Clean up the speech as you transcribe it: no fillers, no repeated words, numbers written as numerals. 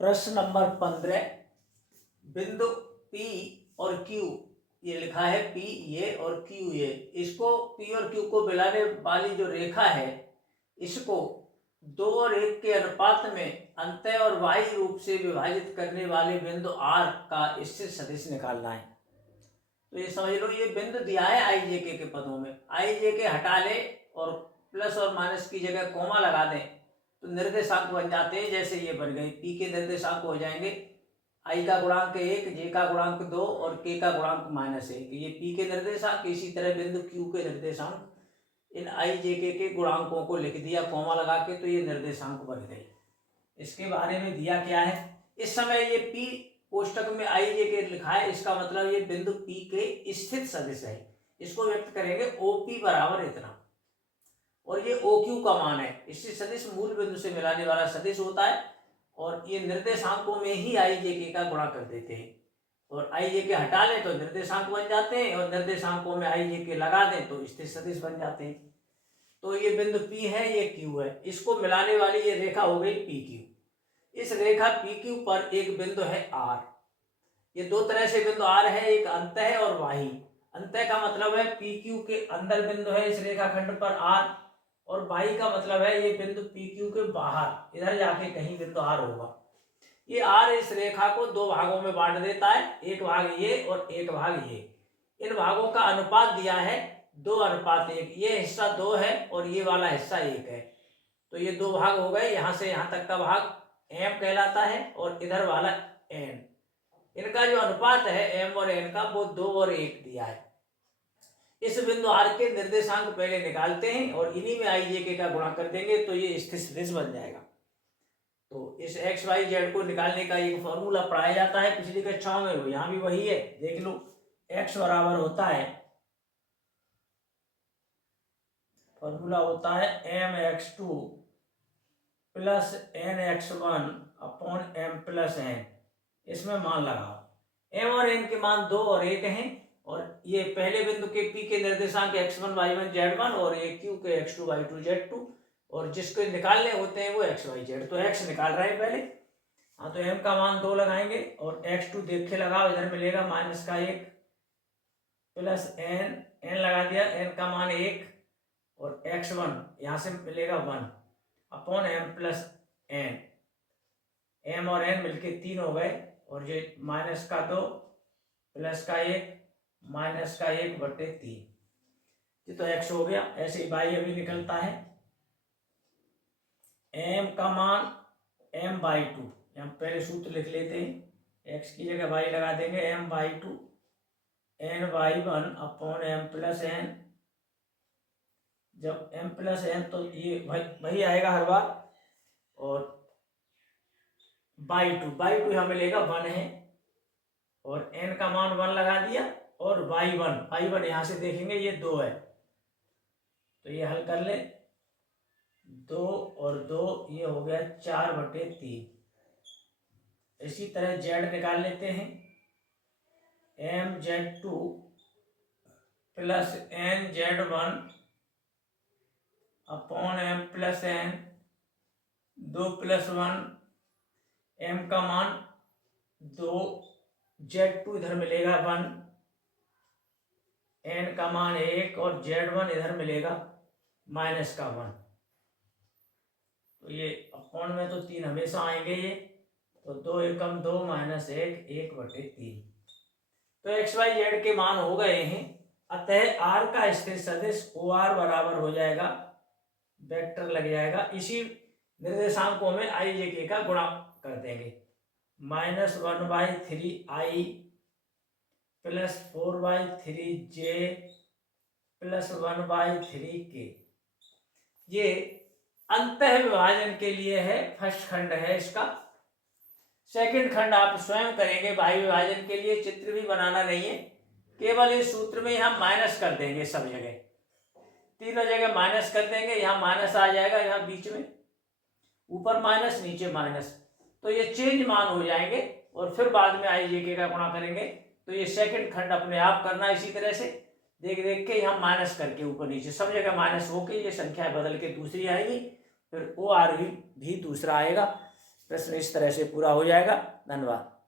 प्रश्न नंबर 15 बिंदु P और Q ये लिखा है P ये और Q ये, इसको P और Q को मिलाने वाली जो रेखा है इसको 2 और 1 के अनुपात में अंतः और बाह्य रूप से विभाजित करने वाले बिंदु R का स्थित सदिश निकालना है। तो ये समझ लो, ये बिंदु दिया है आई जे के पदों में, आई जे के हटा ले और प्लस और माइनस की जगह कोमा लगा दें तो निर्देशांक बन जाते हैं। जैसे ये बन गए, पी के निर्देशांक हो जाएंगे आई का गुणांक 1, जे का गुणांक 2 और के का गुणांक -1। ये पी के निर्देशांक। इसी तरह बिंदु क्यू के निर्देशांक, इन आई जे के गुणांकों को लिख दिया कोमा लगा के, तो ये निर्देशांक बन गए। इसके बारे में दिया क्या है, इस समय ये पी कोष्टक में आई जे के लिखा है, इसका मतलब ये बिंदु पी के स्थित सदिश है। इसको व्यक्त करेंगे ओपी बराबर इतना, और ये ओ क्यू का मान है। इससे सदिश मूल बिंदु से मिलाने वाला सदिश होता है, और ये निर्देशांकों में ही आई जे के का गुणा कर देते हैं, और आई जे के हटा लें तो निर्देशांक बन जाते हैं, और निर्देशांकों में आई जे के लगा दें तो स्थित सदिश बन जाते हैं। तो ये बिंदु P है, ये Q है, इसको मिलाने वाली ये रेखा हो गई PQ। इस रेखा PQ पर एक बिंदु है R। ये दो तरह से बिंदु R है, एक अंतः और बाह्य। अंतः का मतलब है PQ के अंदर बिंदु है इस रेखाखंड पर R, और बाह्य का मतलब है ये बिंदु PQ के बाहर इधर जाके कहीं बिंदु R होगा। ये R इस रेखा को दो भागों में बांट देता है, एक भाग ये और एक भाग ये। इन भागों का अनुपात दिया है 2:1। ये हिस्सा 2 है और ये वाला हिस्सा 1 है, तो ये दो भाग हो गए। यहाँ से यहाँ तक का भाग M कहलाता है, और इधर वाला N। इनका जो अनुपात है M और N का, वो 2 और 1 दिया है। इस बिंदु R के निर्देशांक पहले निकालते हैं और इन्हीं में आई जे के का गुणा कर देंगे तो ये स्थित सदिश बन जाएगा। तो इस एक्स वाई जेड को निकालने का एक फॉर्मूला पढ़ाया जाता है पिछली कक्षाओं में, यहाँ भी वही है, देख लो। x बराबर होता है, फॉर्मूला होता है mx2 plus nx1 upon m plus n। इसमें मान लगाओ, m और n के मान 2 और 1 हैं, और ये पहले बिंदु के p के निर्देशांक x1 y1 z1 और ये q के x2 y2 z2, और जिसको निकालने होते हैं वो x y z। तो x निकाल रहे हैं पहले, हाँ, तो m का मान 2 लगाएंगे और x2 देख के लगाओ, इधर मिलेगा -1 प्लस n लगा दिया, n का मान 1, और x1 यहाँ से मिलेगा 1 upon m plus n। m और n मिलके 3 हो गए, और ये -2 प्लस 1 -1/3, ये तो x हो गया। ऐसे ही y अभी निकलता है, m का मान m/2। हम पहले सूत्र लिख लेते हैं, x की जगह y लगा देंगे, m/2 n/1 upon m plus n। जब m प्लस n तो ये वही आएगा हर बार, और बाई टू यहाँ मिलेगा 1 है, और n का मान 1 लगा दिया, और y1 यहाँ से देखेंगे ये 2 है, तो ये हल कर ले, 2 और 2 ये हो गया 4/3। इसी तरह z निकाल लेते हैं, mz2 plus nz1 upon m plus n, 2 + 1, m का मान 2, z2 इधर मिलेगा 1, n का मान 1, और z1 इधर मिलेगा -1। तो ये अपॉन में तो 3 हमेशा आएंगे, ये तो 2 एकम 2 -1 1/3। तो एक्स वाई जेड के मान हो गए हैं, अतः r का स्थिर सदिश OR बराबर हो जाएगा, वेक्टर लग जाएगा, इसी निर्देशांकों में आई जे के का गुणा कर देंगे, -1/3i plus 4/3j plus 1/3k। ये अंतः विभाजन के लिए है, फर्स्ट खंड है इसका। सेकंड खंड आप स्वयं करेंगे, बाह्य विभाजन के लिए चित्र भी बनाना नहीं है, केवल इस सूत्र में हम माइनस कर देंगे, सब जगह तीनों जगह माइनस कर देंगे। यहाँ माइनस आ जाएगा, यहाँ बीच में ऊपर माइनस नीचे माइनस, तो ये चेंज मान हो जाएंगे, और फिर बाद में आई जे के का गुणा करेंगे। तो ये सेकंड खंड अपने आप करना, इसी तरह से देख देख के यहाँ माइनस करके ऊपर नीचे सब जगह माइनस होके ये संख्या बदल के दूसरी आएगी, फिर OR भी दूसरा आएगा। प्रश्न इस तरह से पूरा हो जाएगा। धन्यवाद।